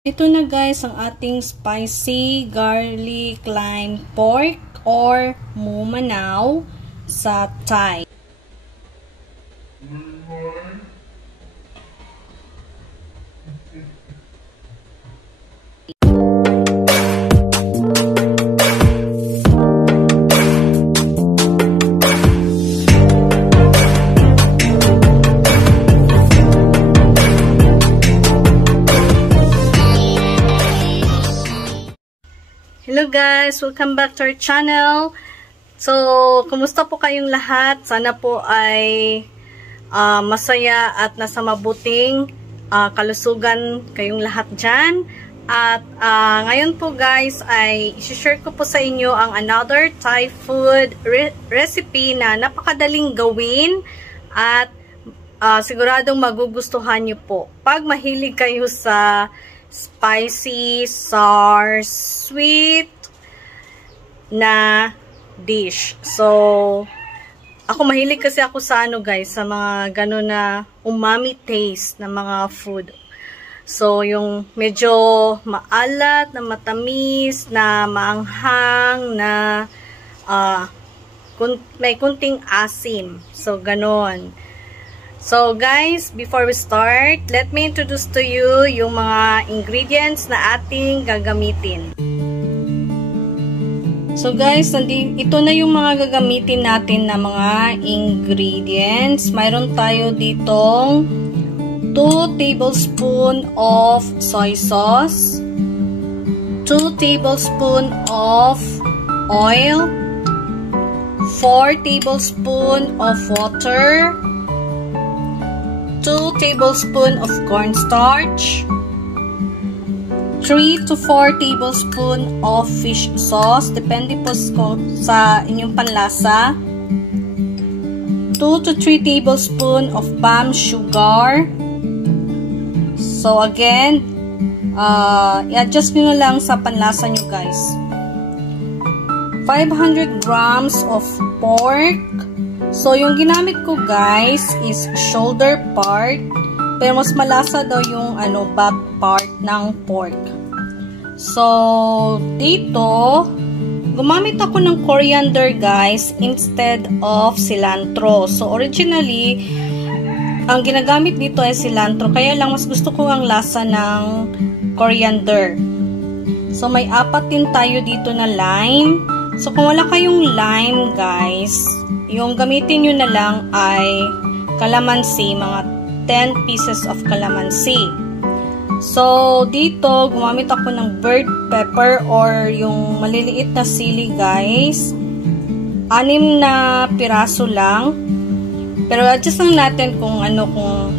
Ito na guys ang ating spicy garlic lime pork or mumanao sa Thai. Hello guys! Welcome back to our channel. So, kumusta po kayong lahat? Sana po ay masaya at nasa mabuting kalusugan kayong lahat dyan. At ngayon po guys ay isi-share ko po sa inyo ang another Thai food recipe na napakadaling gawin at siguradong magugustuhan nyo po. Pag mahilig kayo sa spicy, sour, sweet na dish. So, ako mahilig kasi ako sa guys, sa mga gano'n na umami taste na mga food. So, yung medyo maalat, na matamis, na maanghang, na may kunting asim. So, gano'n. So guys, before we start, let me introduce to you yung mga ingredients na ating gagamitin. So guys, ito na yung mga gagamitin natin na mga ingredients. Mayroon tayo ditong 2 tablespoons of soy sauce, 2 tablespoons of oil, 4 tablespoons of water, 2 tablespoons of cornstarch, 3 to 4 tablespoons of fish sauce, depende po sa inyong panlasa, 2 to 3 tablespoons of palm sugar. So again, i-adjust nyo lang sa panlasa nyo guys. 500 grams of pork. So, yung ginamit ko guys is shoulder part. Pero mas malasa daw yung back part ng pork. So, dito, gumamit ako ng coriander guys instead of cilantro. So, originally, ang ginagamit dito ay cilantro. Kaya lang mas gusto ko ang lasa ng coriander. So, may 4 din tayo dito na lime. So, kung wala kayong lime guys, yung gamitin nyo na lang ay calamansi, mga 10 pieces of calamansi. So, dito, gumamit ako ng bird pepper or yung maliliit na sili guys. 6 na piraso lang. Pero adjust lang natin kung kung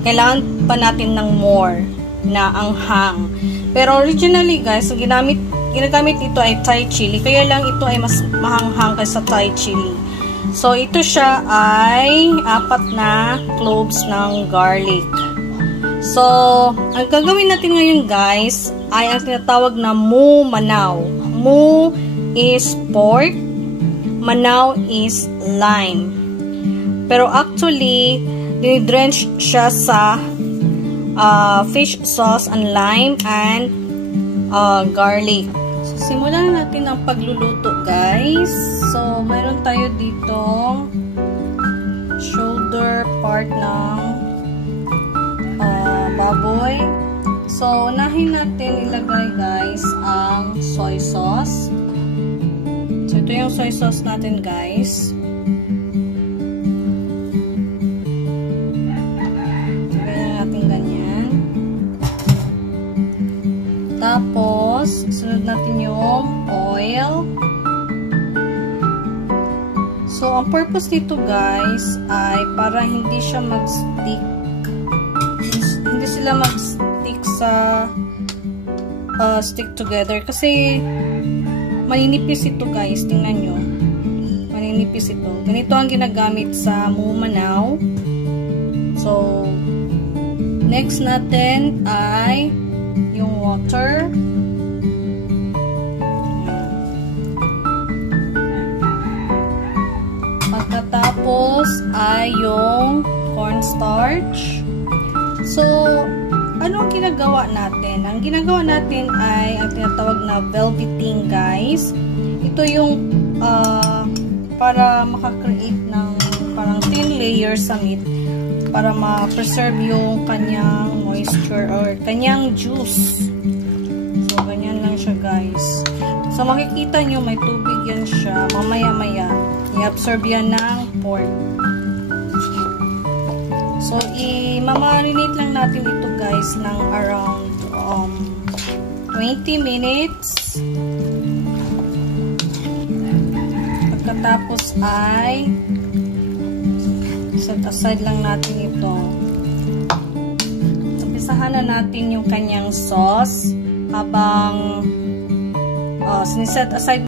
kailangan pa natin ng more na anghang. Pero originally guys, ang ginagamit ito ay Thai chili. Kaya lang ito ay mas mahanghang kaysa Thai chili. So, ito siya ay 4 na cloves ng garlic. So, ang gagawin natin ngayon guys ay ang tinatawag na mumanao. Mu is pork, manao is lime. Pero actually, dinidrench siya sa fish sauce and lime and garlic. So, simulan natin ang pagluluto guys. So, mayroon tayo dito shoulder part ng baboy. So, unahin natin ilagay guys ang soy sauce. So, ito yung soy sauce natin guys. Lagyan natin ganyan. Tapos, sunod natin yung oil. So, ang purpose dito guys ay para hindi siya mag-stick. Hindi sila mag-stick sa stick together. Kasi maninipis ito guys. Tingnan nyo. Maninipis ito. Ganito ang ginagamit sa mumanao. So, next natin ay yung water. Pagkatapos ay yung cornstarch. So, ano ang ginagawa natin? Ang ginagawa natin ay ang tinatawag na velveting, guys. Ito yung para makakreate ng parang thin layer sa meat para ma-preserve yung kanyang moisture or kanyang juice. So, ganyan lang siya, guys. So, makikita nyo may tubig yan siya. Mamaya-maya, i-absorb yan ng pork. So, i-marinate lang natin ito, guys, ng around 20 minutes. Pagkatapos ay set aside lang natin ito. Umpisahan na natin yung kanyang sauce habang siniset aside.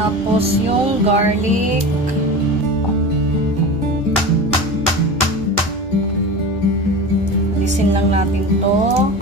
Tapos yung garlic. Alisin lang natin to.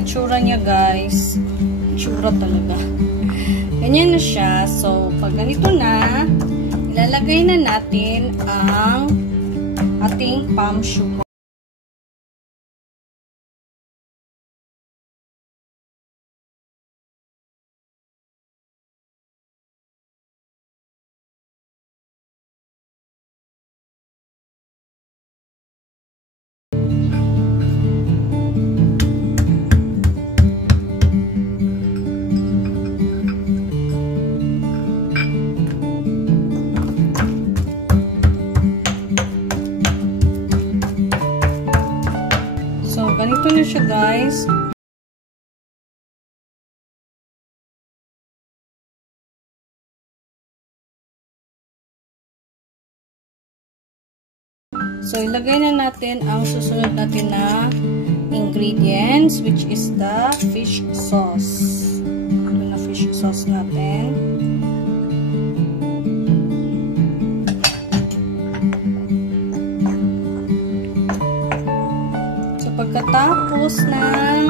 Itsura niya, guys. Itsura talaga. Ganyan na siya. So, pag ganito na, ilalagay na natin ang ating palm sugar. Ganito na siya, guys. So, ilagay na natin ang susunod natin na ingredients, which is the fish sauce. Ito na fish sauce natin. Pagkatapos ng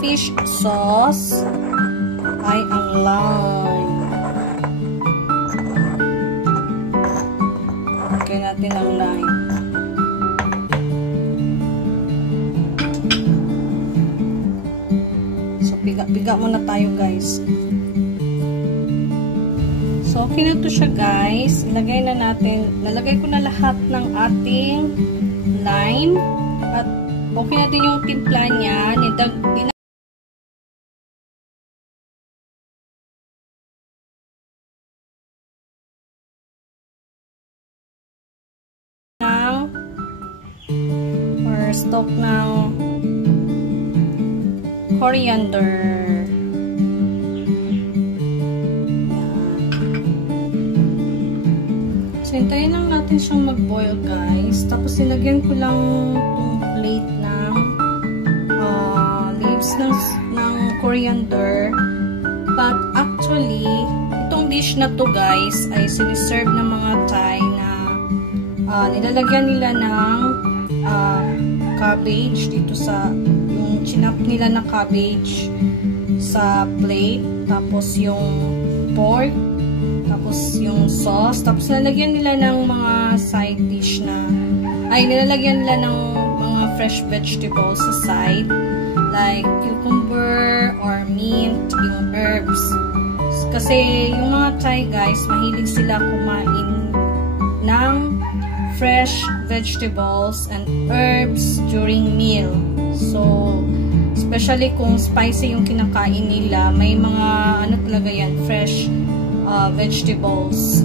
fish sauce ay ang lime. Lagyan natin ang lime. So, piga-piga muna tayo, guys. So, okay na to siya, guys. Ilagay na natin. Nalagay ko na lahat ng ating lime. At okay natin yung timpla niya. Or stock ng coriander. So, hintayin lang natin siyang mag-boil, guys. Tapos, nilagyan ko lang itong plate ng leaves ng coriander. But, actually, itong itong dish na to guys ay siniserve ng mga Thai na nilalagyan nila ng cabbage dito sa yung chinap nila na cabbage sa plate, tapos yung pork, tapos yung sauce, tapos nilalagyan nila ng mga side dish na nilalagyan nila ng mga fresh vegetables sa side like cucumber or mint, yung herbs. Kasi yung mga Thai guys, mahilig sila kumain ng fresh vegetables and herbs during meal. So, especially kung spicy yung kinakain nila, may mga talaga yan, fresh vegetables.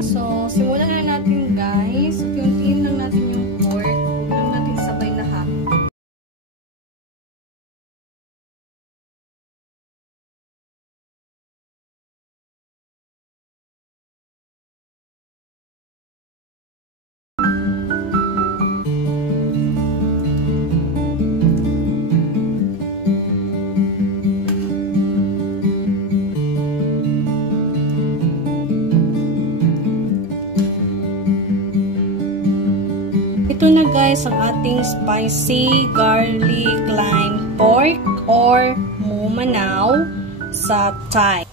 So, simulan na natin guys. Unti-untiin lang natin yung pork. Huwag lang natin sabay lahat. Ito na guys ang ating spicy garlic lime pork or mumanao sa Thai.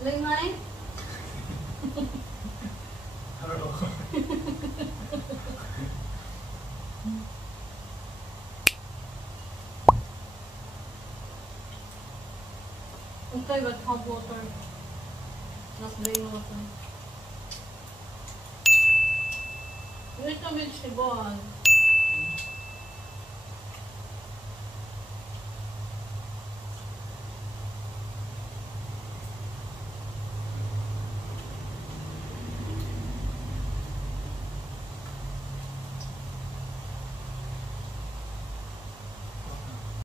Limay? Okay, but hot water. Not plain water. Ito vegetable.